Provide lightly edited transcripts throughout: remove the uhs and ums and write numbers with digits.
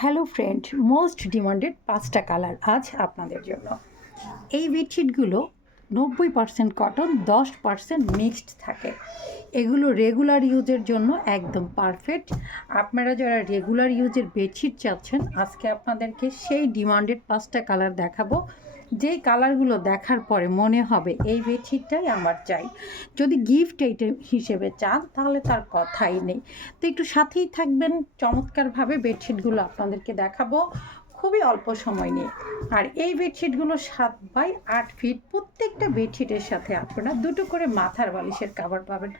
Hello friend, most demanded 5টা colour আজ আপনাদের জন্য। এই বেডশিটগুলো 90% কটন, 10% মিক্সড থাকে। এগুলো রেগুলার ইউজের জন্য একদম পারফেক্ট। আপনারা যারা রেগুলার ইউজের বেডশিট চাচ্ছেন, আজকে আপনাদেরকে সেই ডিমান্ডেড 5টা কালার দেখাবো, যেই কালারগুলো দেখার পরে মনে হবে এই বেডশিটটাই আমার চাই। যদি গিফট আইটেম হিসেবে চান তাহলে তার কথাই নেই। তো একটু সাথেই থাকবেন, চমৎকারভাবে বেডশিটগুলো আপনাদেরকে দেখাবো খুবই অল্প সময় নিয়ে। আর এই বেডশিটগুলো 7x8 ফিট। প্রত্যেকটা বেডশিটের সাথে আপনারা দুটো করে মাথার বালিশের কাভার পাবেন।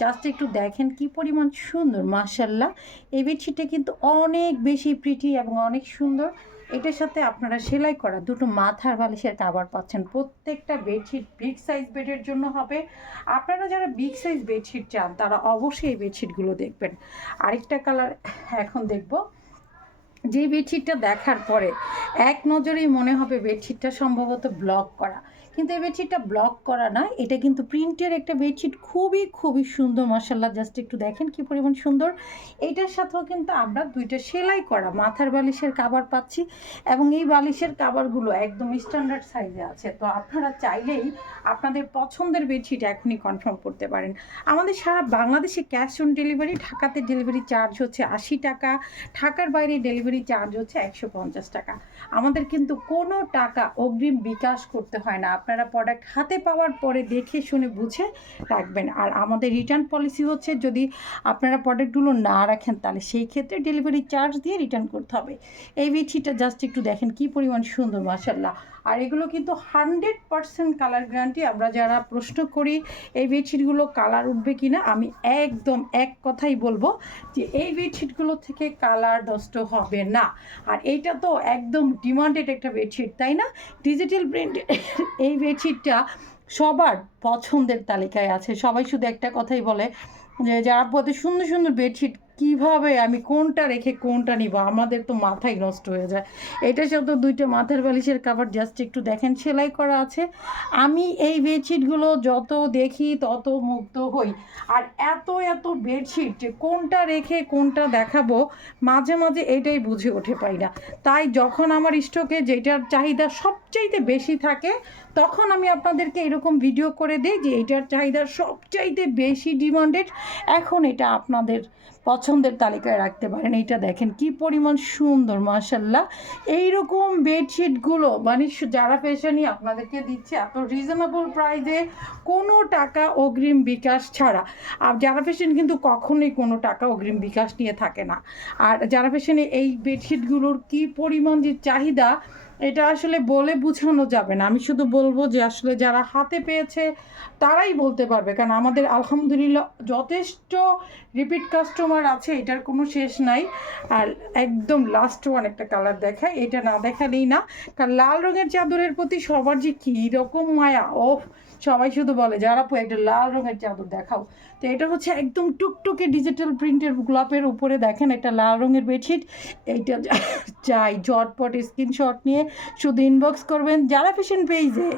জাস্ট একটু দেখেন কি পরিমাণ সুন্দর, মাশাল্লাহ। এই বেডশিটটা কিন্তু অনেক বেশি প্রিটি এবং অনেক সুন্দর। এটার সাথে আপনারা সেলাই করা দুটো মাথার বালিশের কাভার পাচ্ছেন। প্রত্যেকটা বেডশিট বিগ সাইজ বেডের জন্য হবে। আপনারা যারা বিগ সাইজ বেডশিট চান তারা অবশ্যই এই বেডশিটগুলো দেখবেন। আরেকটা কালার এখন দেখব, যে বেডশিটটা দেখার পরে এক নজরেই মনে হবে বেডশিটটা সম্ভবত ব্লক করা, কিন্তু এই বেডশিটটা ব্লক করা না, এটা কিন্তু প্রিন্টের একটা বেডশিট। খুবই খুবই সুন্দর, মাশাল্লাহ। জাস্ট একটু দেখেন কি পরিমাণ সুন্দর। এইটার সাথেও কিন্তু আমরা দুইটা সেলাই করা মাথার বালিশের কাভার পাচ্ছি এবং এই বালিশের কাভারগুলো একদম স্ট্যান্ডার্ড সাইজে আছে। তো আপনারা চাইলেই আপনাদের পছন্দের বেডশিট এখনই কনফার্ম করতে পারেন। আমাদের সারা বাংলাদেশে ক্যাশ অন ডেলিভারি। ঢাকাতে ডেলিভারি চার্জ হচ্ছে 80 টাকা, ঢাকার বাইরে ডেলিভারি চার্জ হচ্ছে 150 টাকা। আমাদের কিন্তু কোনো টাকা অগ্রিম বিকাশ করতে হয় না। আপনারা প্রোডাক্ট হাতে পাওয়ার পরে দেখে শুনে বুঝে রাখবেন। আর আমাদের রিটার্ন পলিসি হচ্ছে, যদি আপনারা প্রোডাক্টগুলো না রাখেন তাহলে সেই ক্ষেত্রে ডেলিভারি চার্জ দিয়ে রিটার্ন করতে হবে। এই বেডশিটটা জাস্ট একটু দেখেন কি পরিমাণ সুন্দর, মাশাল্লাহ। আর এগুলো কিন্তু 100% কালার গ্যারান্টি। আমরা যারা প্রশ্ন করি এই বেডশিটগুলো কালার উঠবে কি না, আমি একদম এক কথাই বলবো যে এই বেডশিটগুলো থেকে কালার নষ্ট হবে না। আর এইটা তো একদম ডিমান্ডেড একটা বেডশিট, তাই না? ডিজিটাল প্রিন্ট এই বেডশিটটা সবার পছন্দের তালিকায় আছে। সবাই শুধু একটা কথাই বলে যে যারা পথে সুন্দর সুন্দর বেডশিট, কীভাবে আমি কোনটা রেখে কোনটা নিব, আমাদের তো মাথাই নষ্ট হয়ে যায়। এটার সাথে দুইটা মাথার বালিশের কাভার জাস্ট একটু দেখেন সেলাই করা আছে। আমি এই বেডশিটগুলো যত দেখি তত মুগ্ধ হই। আর এত এত বেডশিট যে কোনটা রেখে কোনটা দেখাবো মাঝে মাঝে এটাই বুঝে ওঠে পাই না। তাই যখন আমার স্টকে যেটার চাহিদা সবচাইতে বেশি থাকে তখন আমি আপনাদেরকে এরকম ভিডিও করে দিই যে এটার চাহিদা সবচাইতে বেশি ডিমান্ডেড, এখন এটা আপনাদের পছন্দের তালিকায় রাখতে পারেন। এইটা দেখেন কি পরিমাণ সুন্দর, মাশাল্লাহ। এইরকম বেডশিটগুলো মানে যারা ফ্যাশনই আপনাদেরকে দিচ্ছে এত রিজনেবল প্রাইসে, কোনো টাকা অগ্রিম বিকাশ ছাড়া। আর যারা ফ্যাশন কিন্তু কখনোই কোনো টাকা অগ্রিম বিকাশ নিয়ে থাকে না। আর যারা ফ্যাশনে এই বেডশিটগুলোর কি পরিমাণ যে চাহিদা, এটা আসলে বলে বোঝানো যাবে না। আমি শুধু বলবো যে আসলে যারা হাতে পেয়েছে তারাই বলতে পারবে, কারণ আমাদের আলহামদুলিল্লাহ যথেষ্ট রিপিট কাস্টমার আছে, এটার কোনো শেষ নাই। আর একদম লাস্ট ওয়ান একটা কালার দেখায়, এটা না দেখালেই না, কারণ লাল রঙের চাদরের প্রতি সবার যে কী রকম মায়া। সবাই শুধু বলে যারা একটা লাল রঙের চাদর দেখাও। তো এটা হচ্ছে একদম টুকটুকে ডিজিটাল প্রিন্টের গোলাপের উপরে দেখেন একটা লাল রঙের বেডশিট। এইটা চাই ঝটপট স্ক্রিনশট নিয়ে শুধু ইনবক্স করবেন যারা ফ্যাশন পেজে।